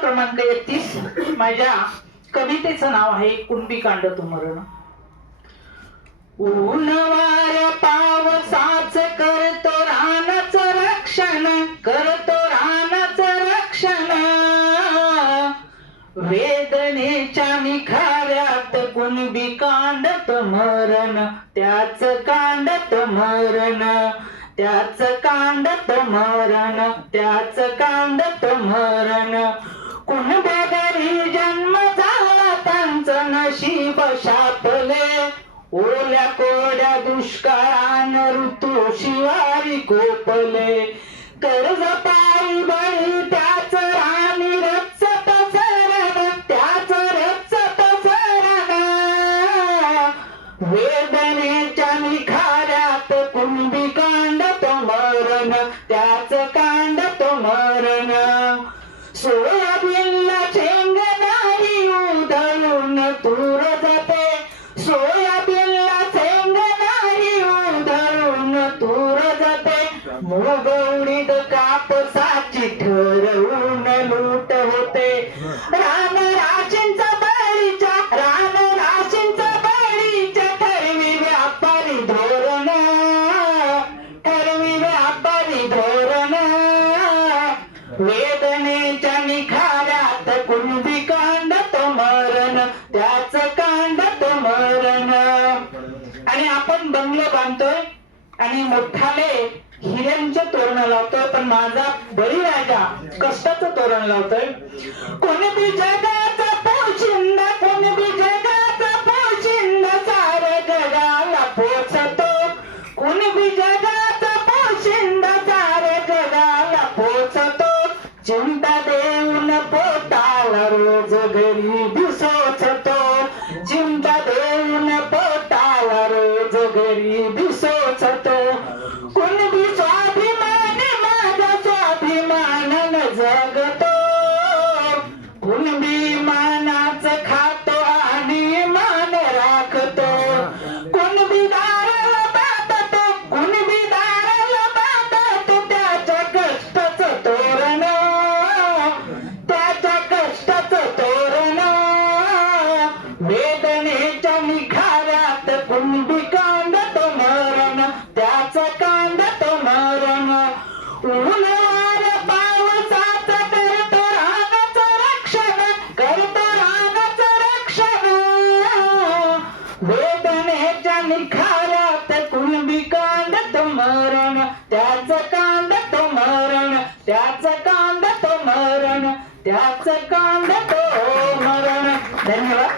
क्रमांक 31 माझ्या कवितेचं नाव आहे कुणबीकांड तुमरण. ऊन वार पावसाच करतो रानाचं रक्षण, करतो रानाचं रक्षण. वेदनेच्या निखाऱ्यात कुणबी कांडत मरण, त्याच कांडत मरण, त्याच कांडत मरण, त्याच कांडत मरण. कुणब्या घरी जन्म झाला त्यांचं नशीब शापले, ओल्या कोड्या दुष्काळान ऋतू शिवारी कोपले. कर्ज पायी बळी त्याच राणी रचत सरण, त्याच रचत सरण. वेदनेच्या निखाऱ्यात कुणबी कांडत मरण, त्याच कांडत मरण. सोयाबीनला शेंग नाही उधळून तूर जाते, सोयाबीनला शेंग नाही उधळून तूर जाते. मूग उडीद कापसाची ठरवून लूट होते. रान राशींचा बळीच्या, रान राशींचा बळीच्या ठरवी व्यापारी धोरण, ठरवी व्यापारी धोरण. वेदनेच्या निखाऱ्यात कुणबी कांडत मरण, त्याच कांडत मरण. आणि आपण बंगलो बांधतोय आणि मोठाले हिऱ्यांचे तोरण लावतोय, पण माझा बळीराजा कष्टाचं तोरण लावतोय. कुणबी जगाचा पोशिंदा, कुणबी जगाचा पोशिंदा साऱ्या जगाला पोचतो. कुणबी जगाचा पोशिंदा साऱ्या जगाला पोचतो. चिंता देऊन पोटाला रोज गरीबी सोचतो, चिंता देऊन पोटाला रोज गरीबी सोचतो. कुणबी स्वाभिमानी माझा स्वाभिमानानं जगतो, कुणबी मानाचं खातो आणि मान राखतो. कुणबी दाराला बांधतो, कुणबी दाराला बांधतो त्याच्या कष्टाचं तोरण, त्याच्या कष्टाचं तोरण. वेदनेच्या निखाऱ्यात कुणबी कांडत मरण, त्याच कांडत मरण. ऊन वार पावसाचं करतो रानाचं रक्षण, करतो रानाचं रक्षण. वेदनेच्या निखाऱ्यात कुणबी कांडत मरण, त्याच कांडत मरण, त्याच कांडत मरण, त्याच कांडत मरण. धन्यवाद.